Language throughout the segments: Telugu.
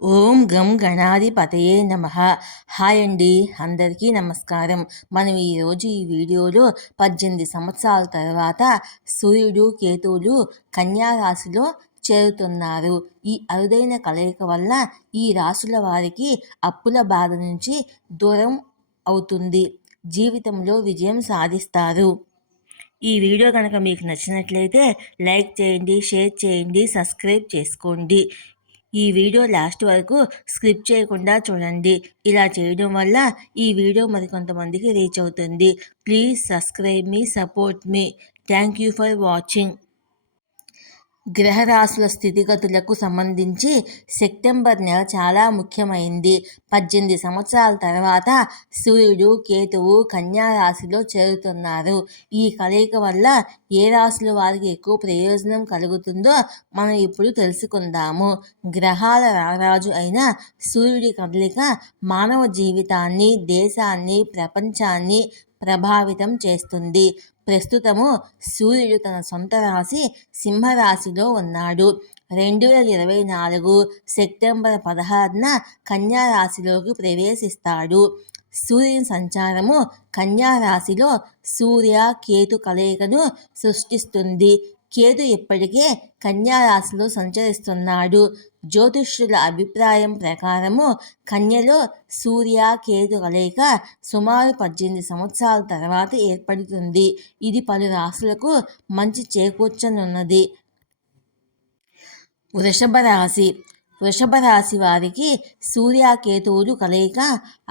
ఓం గం గణాధిపతయే నమః. హాయ్ అండి, అందరికీ నమస్కారం. మనం ఈరోజు ఈ వీడియోలో 18 సంవత్సరాల తర్వాత సూర్యుడు కేతువులు కన్యా రాశిలో చేరుతున్నారు. ఈ అరుదైన కలయిక వల్ల ఈ రాశుల వారికి అప్పుల బాధ నుంచి దూరం అవుతుంది, జీవితంలో విజయం సాధిస్తారు. ఈ వీడియో కనుక మీకు నచ్చినట్లయితే లైక్ చేయండి, షేర్ చేయండి, సబ్స్క్రైబ్ చేసుకోండి. ఈ వీడియో లాస్ట్ వరకు స్కిప్ చేయకుండా చూడండి. ఇలా చేయడం వల్ల ఈ వీడియో మరికొంతమందికి రీచ్ అవుతుంది. Please subscribe me, support me. Thank you for watching. గ్రహరాశుల స్థితిగతులకు సంబంధించి సెప్టెంబర్ నెల చాలా ముఖ్యమైంది. 18 సంవత్సరాల తర్వాత సూర్యుడు కేతువు కన్యా రాశిలో చేరుతున్నారు. ఈ కలయిక వల్ల ఏ రాశుల వారికి ఎక్కువ ప్రయోజనం కలుగుతుందో మనం ఇప్పుడు తెలుసుకుందాము. గ్రహాల రారాజు అయిన సూర్యుడి కదలిక మానవ జీవితాన్ని, దేశాన్ని, ప్రపంచాన్ని ప్రభావితం చేస్తుంది. ప్రస్తుతము సూర్యుడు తన సొంత రాశి సింహరాశిలో ఉన్నాడు. 2024 సెప్టెంబర్ 16న కన్యా రాశిలోకి ప్రవేశిస్తాడు. సూర్యుని సంచారము కన్యా రాశిలో సూర్య కేతు కలయికను సృష్టిస్తుంది. కేతు ఇప్పటికే కన్యా రాశిలో సంచరిస్తున్నాడు. జ్యోతిష్యుల అభిప్రాయం ప్రకారము కన్యలో సూర్య కేతు కలయిక సుమారు 18 సంవత్సరాల తర్వాత ఏర్పడుతుంది. ఇది పలు రాశులకు మంచి చేకూర్చనున్నది. వృషభ రాశి వారికి సూర్యకేతువులు కలయిక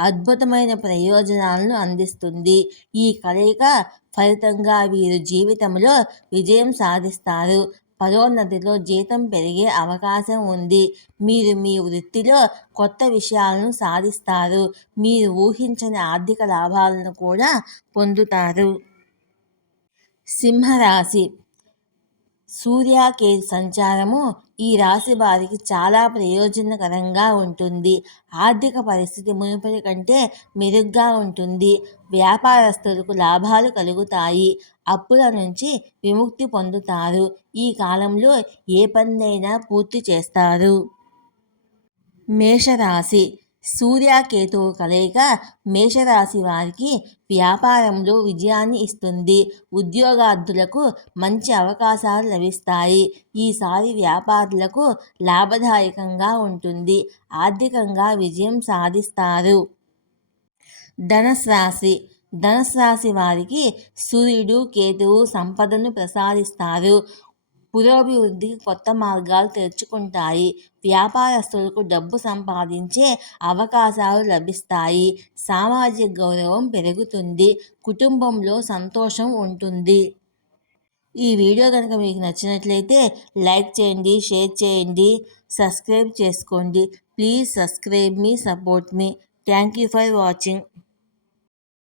అద్భుతమైన ప్రయోజనాలను అందిస్తుంది. ఈ కలయిక ఫలితంగా వీరు జీవితంలో విజయం సాధిస్తారు. పదోన్నతిలో జీతం పెరిగే అవకాశం ఉంది. మీరు మీ వృత్తిలో కొత్త విషయాలను సాధిస్తారు. మీరు ఊహించని ఆర్థిక లాభాలను కూడా పొందుతారు. సింహరాశి సూర్యకేతు సంచారము ఈ రాశి వారికి చాలా ప్రయోజనకరంగా ఉంటుంది. ఆర్థిక పరిస్థితి మునుపటి కంటే మెరుగ్గా ఉంటుంది. వ్యాపారస్తులకు లాభాలు కలుగుతాయి. అప్పుల నుంచి విముక్తి పొందుతారు. ఈ కాలంలో ఏ పనైనా పూర్తి చేస్తారు. మేషరాశి సూర్యకేతువు కలయిక మేషరాశి వారికి వ్యాపారంలో విజయాన్ని ఇస్తుంది. ఉద్యోగార్థులకు మంచి అవకాశాలు లభిస్తాయి. ఈసారి వ్యాపారులకు లాభదాయకంగా ఉంటుంది. ఆర్థికంగా విజయం సాధిస్తారు. ధనుసు రాశి వారికి సూర్యుడు కేతువు సంపదను ప్రసాదిస్తారు. పురోభివృద్ధికి కొత్త మార్గాలు తెరుచుకుంటాయి. వ్యాపారస్తులకు డబ్బు సంపాదించే అవకాశాలు లభిస్తాయి. సామాజిక గౌరవం పెరుగుతుంది. కుటుంబంలో సంతోషం ఉంటుంది. ఈ వీడియో కనుక మీకు నచ్చినట్లయితే లైక్ చేయండి, షేర్ చేయండి, సబ్స్క్రైబ్ చేసుకోండి. Please subscribe me, support me. Thank you for watching.